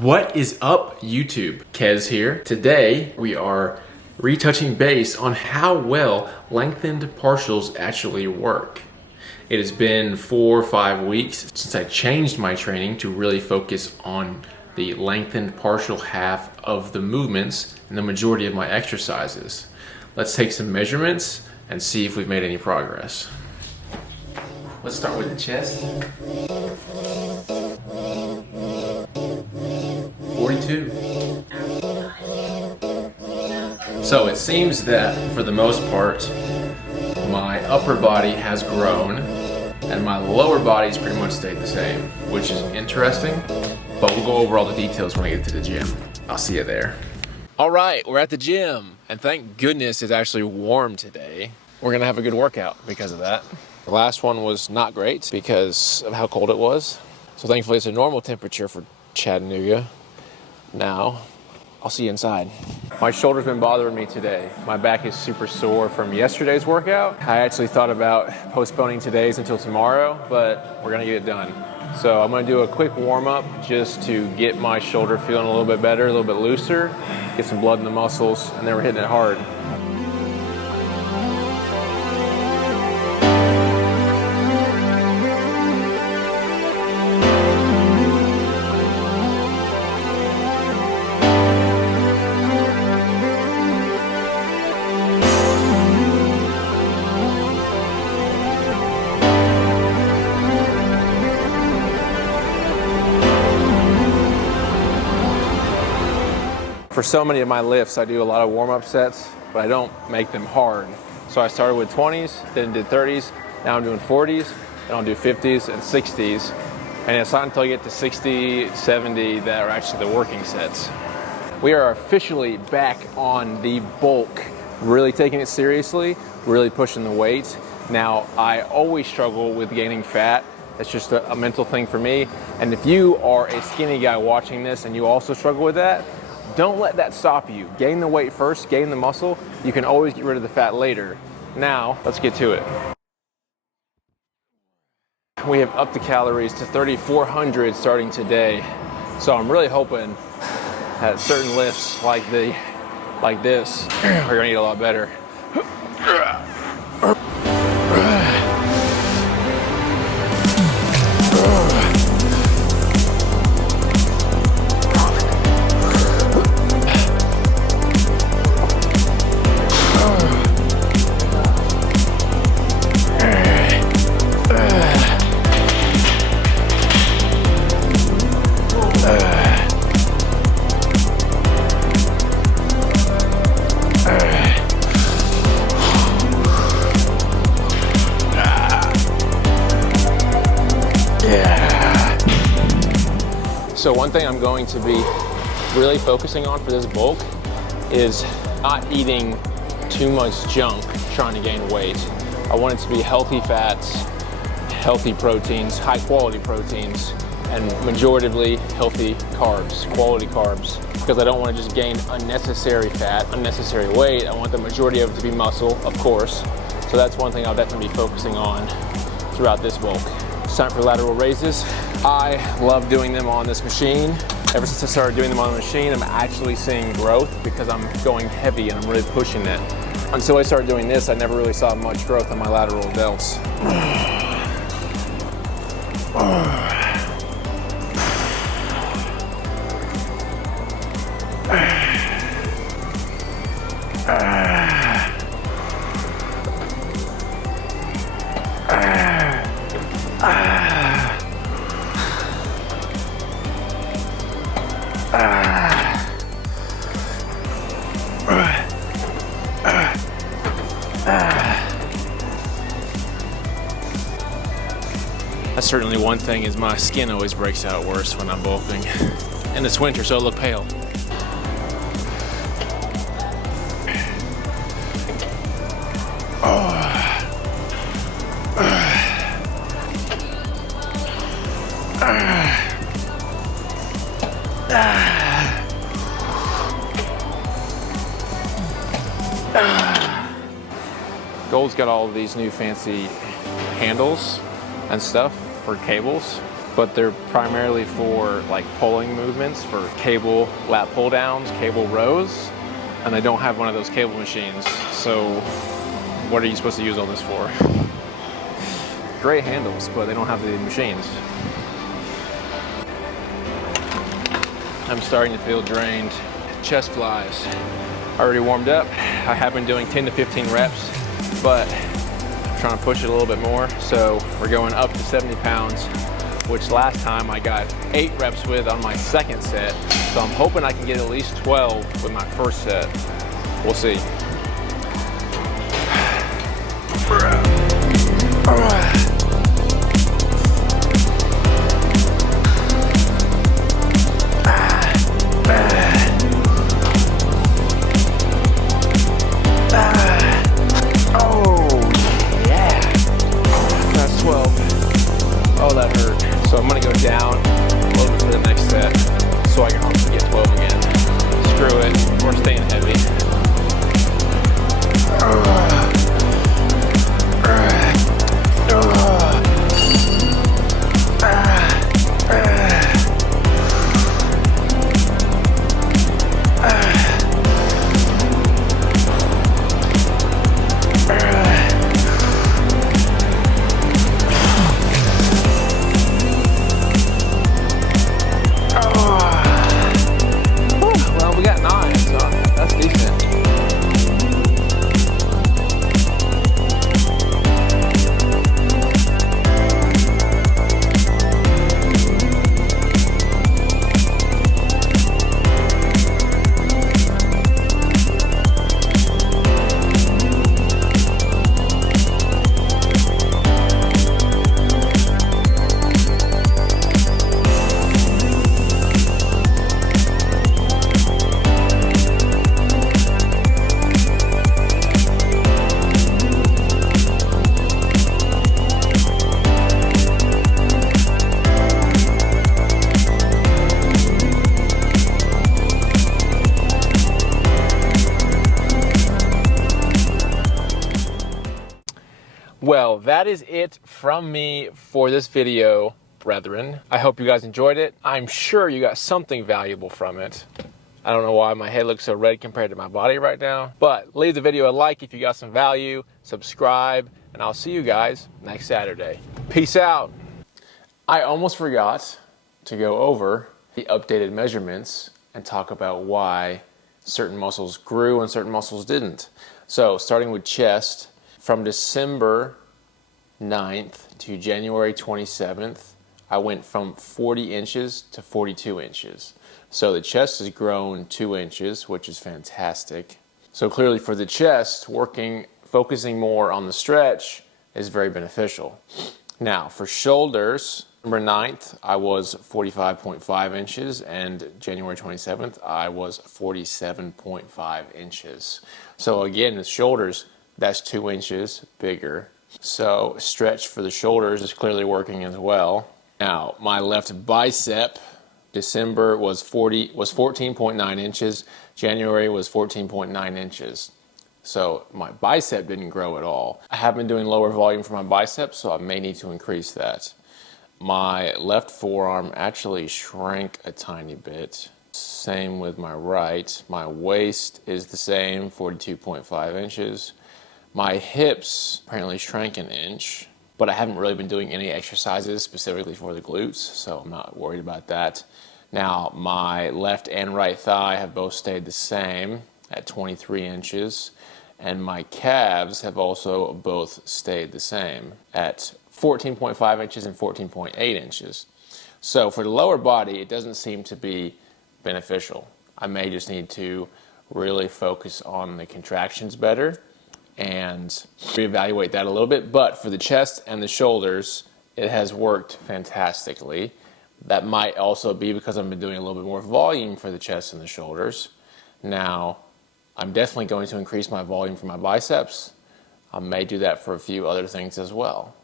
What is up, YouTube? Kez here. Today we are retouching base on how well lengthened partials actually work. It has been 4 or 5 weeks since I changed my training to really focus on the lengthened partial half of the movements and the majority of my exercises. Let's take some measurements and see if we've made any progress. Let's start with the chest. 42. So it seems that for the most part, my upper body has grown and my lower body's pretty much stayed the same, which is interesting, but we'll go over all the details when I get to the gym. I'll see you there. All right, we're at the gym, and thank goodness it's actually warm today. We're gonna have a good workout because of that. The last one was not great because of how cold it was. So thankfully it's a normal temperature for Chattanooga. Now, I'll see you inside. My shoulder's been bothering me today. My back is super sore from yesterday's workout. I actually thought about postponing today's until tomorrow, but we're gonna get it done. So I'm gonna do a quick warm up just to get my shoulder feeling a little bit better, a little bit looser, get some blood in the muscles, and then we're hitting it hard. For so many of my lifts, I do a lot of warm-up sets, but I don't make them hard. So I started with 20s, then did 30s, now I'm doing 40s, then I'll do 50s and 60s. And it's not until you get to 60, 70 that are actually the working sets. We are officially back on the bulk, really taking it seriously, really pushing the weight. Now, I always struggle with gaining fat. It's just a mental thing for me. And if you are a skinny guy watching this and you also struggle with that, don't let that stop you. Gain the weight first, gain the muscle. You can always get rid of the fat later. Now, let's get to it. We have upped the calories to 3,400 starting today. So I'm really hoping that certain lifts like this are gonna eat a lot better. So one thing I'm going to be really focusing on for this bulk is not eating too much junk trying to gain weight. I want it to be healthy fats, healthy proteins, high quality proteins, and majoritively healthy carbs, quality carbs, because I don't want to just gain unnecessary fat, unnecessary weight. I want the majority of it to be muscle, of course. So that's one thing I'll definitely be focusing on throughout this bulk. It's time for lateral raises. I love doing them on this machine. Ever since I started doing them on the machine, I'm actually seeing growth because I'm going heavy and I'm really pushing it. Until I started doing this, I never really saw much growth on my lateral delts. That's certainly one thing, is my skin always breaks out worse when I'm bulking. And it's winter, so I look pale. Gold's got all of these new fancy handles and stuff for cables. but they're primarily for like pulling movements, for cable lat pull downs, cable rows, and I don't have one of those cable machines. So what are you supposed to use all this for? Great handles, but they don't have the machines. I'm starting to feel drained. Chest flies. Already warmed up. I have been doing 10 to 15 reps, but I'm trying to push it a little bit more. So we're going up to 70 pounds, which last time I got 8 reps with on my second set. So I'm hoping I can get at least 12 with my first set. We'll see. Oh, that hurt. So I'm gonna go down a little bit for the next set so I can hopefully get 12 again. Screw it, we're staying heavy. Well, that is it from me for this video, brethren. I hope you guys enjoyed it. I'm sure you got something valuable from it. I don't know why my head looks so red compared to my body right now, but leave the video a like if you got some value, subscribe, and I'll see you guys next Saturday. Peace out. I almost forgot to go over the updated measurements and talk about why certain muscles grew and certain muscles didn't. So starting with chest, from December 9th to January 27th, I went from 40 inches to 42 inches. So the chest has grown 2 inches, which is fantastic. So clearly for the chest, focusing more on the stretch is very beneficial. Now for shoulders, December 9th, I was 45.5 inches, and January 27th, I was 47.5 inches. So again, the shoulders, that's 2 inches bigger. So stretch for the shoulders is clearly working as well. Now, my left bicep, December was 14.9 inches. January was 14.9 inches. So my bicep didn't grow at all. I have been doing lower volume for my biceps, so I may need to increase that. My left forearm actually shrank a tiny bit. Same with my right. My waist is the same, 42.5 inches. My hips apparently shrank an inch, but I haven't really been doing any exercises specifically for the glutes, so I'm not worried about that. Now, my left and right thigh have both stayed the same at 23 inches, and my calves have also both stayed the same at 14.5 inches and 14.8 inches. So for the lower body, it doesn't seem to be beneficial. I may just need to really focus on the contractions better and reevaluate that a little bit. But for the chest and the shoulders, it has worked fantastically. That might also be because I've been doing a little bit more volume for the chest and the shoulders. Now, I'm definitely going to increase my volume for my biceps. I may do that for a few other things as well.